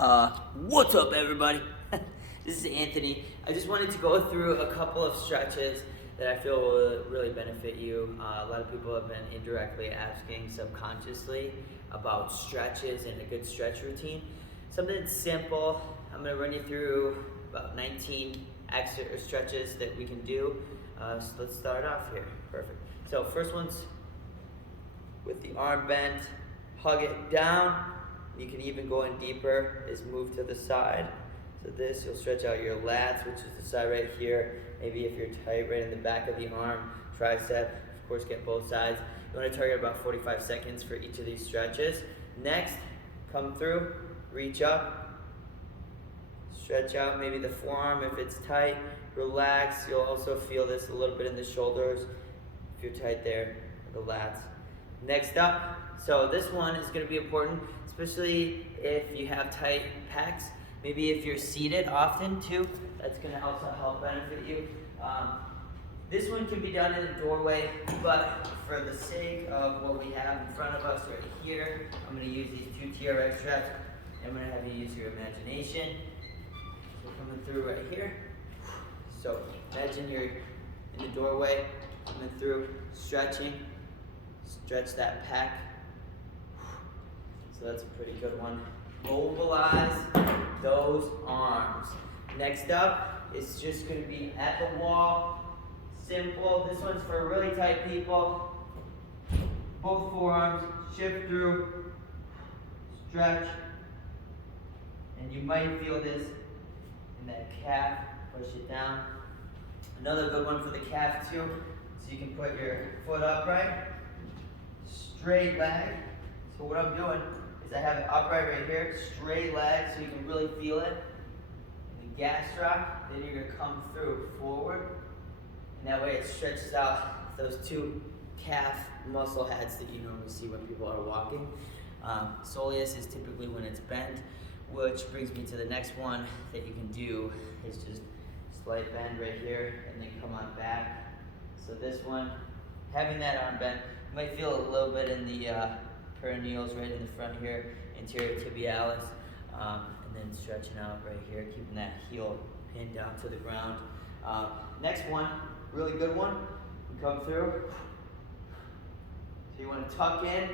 What's up, everybody? This is Anthony. I just wanted to go through a couple of stretches that I feel will really benefit you. A lot of people have been indirectly asking subconsciously about stretches and a good stretch routine. Something simple. I'm going to run you through about 19 stretches that we can do. So let's start off here. Perfect. So first one's with the arm bent, hug it down. You can even go in deeper, is move to the side. So this, you'll stretch out your lats, which is the side right here. Maybe if you're tight, right in the back of the arm, tricep, of course get both sides. You want to target about 45 seconds for each of these stretches. Next, come through, reach up, stretch out maybe the forearm if it's tight, relax. You'll also feel this a little bit in the shoulders if you're tight there, the lats. Next up, so this one is going to be important, especially if you have tight pecs. Maybe if you're seated often too, that's going to also help benefit you. This one can be done in a doorway, but for the sake of what we have in front of us right here, I'm going to use these two TRX straps. I'm going to have you use your imagination. So coming through right here. So imagine you're in the doorway, coming through, stretching. Stretch that pec. So that's a pretty good one. Mobilize those arms. Next up is just going to be at the wall. Simple. This one's for really tight people. Both forearms. Shift through. Stretch. And you might feel this in that calf. Push it down. Another good one for the calf too. So you can put your foot upright. Straight leg. So what I'm doing is I have it upright right here, straight leg, so you can really feel it. And the gastroc, then you're gonna come through forward, and that way it stretches out those two calf muscle heads that you normally see when people are walking. Soleus is typically when it's bent, which brings me to the next one that you can do is just slight bend right here, and then come on back. So this one, having that arm bent, you might feel a little bit in the peroneals right in the front here, anterior tibialis, and then stretching out right here, keeping that heel pinned down to the ground. Next one, really good one, we come through. So you want to tuck in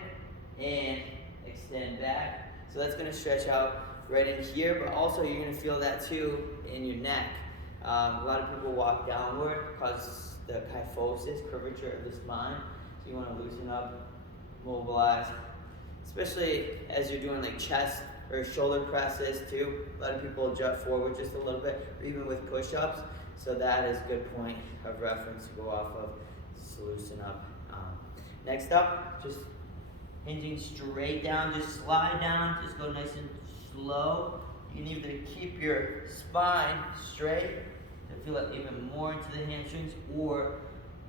and extend back. So that's going to stretch out right in here, but also you're going to feel that too in your neck. A lot of people walk downward, causes the kyphosis, curvature of the spine. So you want to loosen up, mobilize, especially as you're doing like chest or shoulder presses too. A lot of people jut forward just a little bit, or even with push-ups. So that is a good point of reference to go off of, just loosen up. Next up, just hinging straight down, just slide down, just go nice and slow. You can either keep your spine straight to feel it even more into the hamstrings, or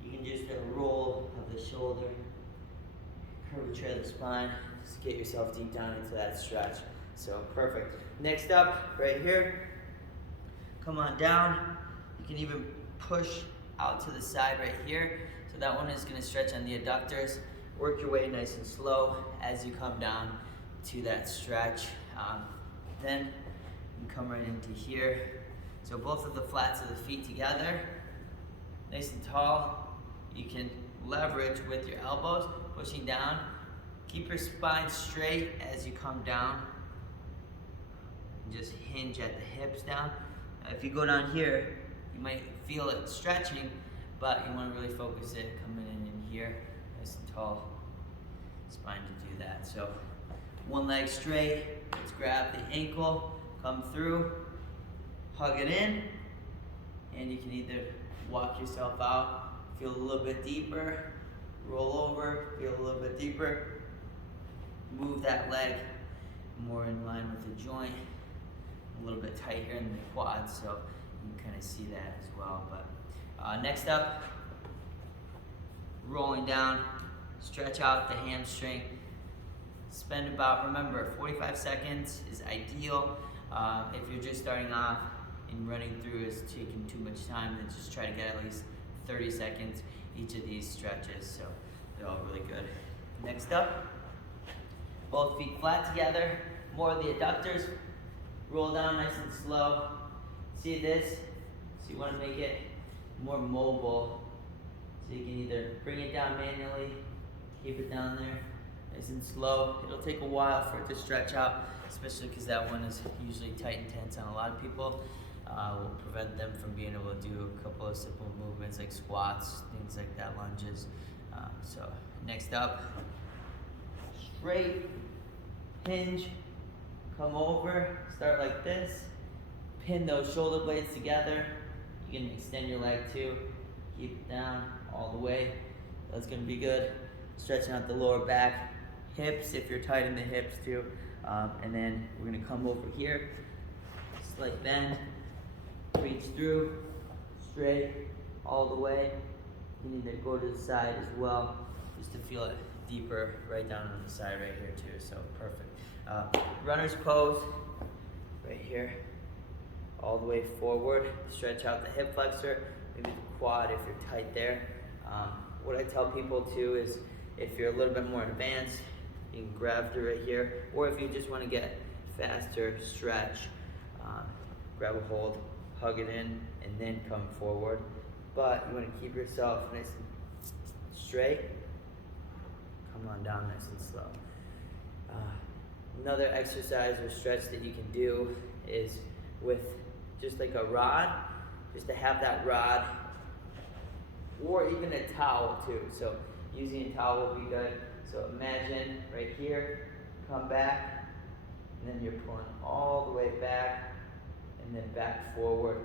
you can just roll of the shoulder, curvature of the spine, just get yourself deep down into that stretch. So perfect. Next up, right here, come on down. You can even push out to the side right here. So that one is going to stretch on the adductors. Work your way nice and slow as you come down to that stretch. Then you come right into here. So both of the flats of the feet together, nice and tall. You can leverage with your elbows, pushing down. Keep your spine straight as you come down. And just hinge at the hips down. If you go down here, you might feel it stretching, but you want to really focus it coming in here, nice and tall spine to do that. So one leg straight, let's grab the ankle, come through, hug it in, and you can either walk yourself out, feel a little bit deeper, roll over, feel a little bit deeper, move that leg more in line with the joint, a little bit tight here in the quads, so you can kind of see that as well. But next up, rolling down, stretch out the hamstring. Spend about, remember, 45 seconds is ideal. If you're just starting off and running through is taking too much time, then just try to get at least 30 seconds each of these stretches. So they're all really good. Next up, both feet flat together, more of the adductors. roll down nice and slow. See this? So you want to make it more mobile. So you can either bring it down manually, keep it down there, nice and slow. It'll take a while for it to stretch out, especially because that one is usually tight and tense on a lot of people. Will prevent them from being able to do a couple of simple movements like squats, things like that, lunges. So next up, straight, hinge, come over, start like this, pin those shoulder blades together. You can extend your leg too, keep it down all the way. That's gonna be good. Stretching out the lower back, hips if you're tight in the hips too. And then we're gonna come over here, slight bend, reach through, straight, all the way. You need to go to the side as well, just to feel it deeper right down on the side right here too, so perfect. Runner's pose, right here, all the way forward. Stretch out the hip flexor, maybe the quad if you're tight there. What I tell people too is if you're a little bit more advanced, you can grab through right here, or if you just want to get faster, stretch, grab a hold, hug it in, and then come forward. But you want to keep yourself nice and straight. Come on down nice and slow. Another exercise or stretch that you can do is with just like a rod, just to have that rod, or even a towel too. So using a towel will be good. So imagine right here, come back, and then you're pulling all the way back, and then back forward.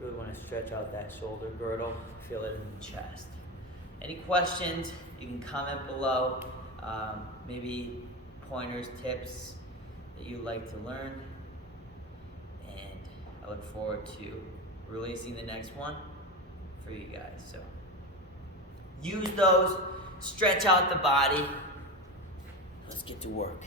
Really want to stretch out that shoulder girdle, feel it in the chest. Any questions, you can comment below. Maybe pointers, tips that you'd like to learn. And I look forward to releasing the next one for you guys. So use those, stretch out the body. Let's get to work.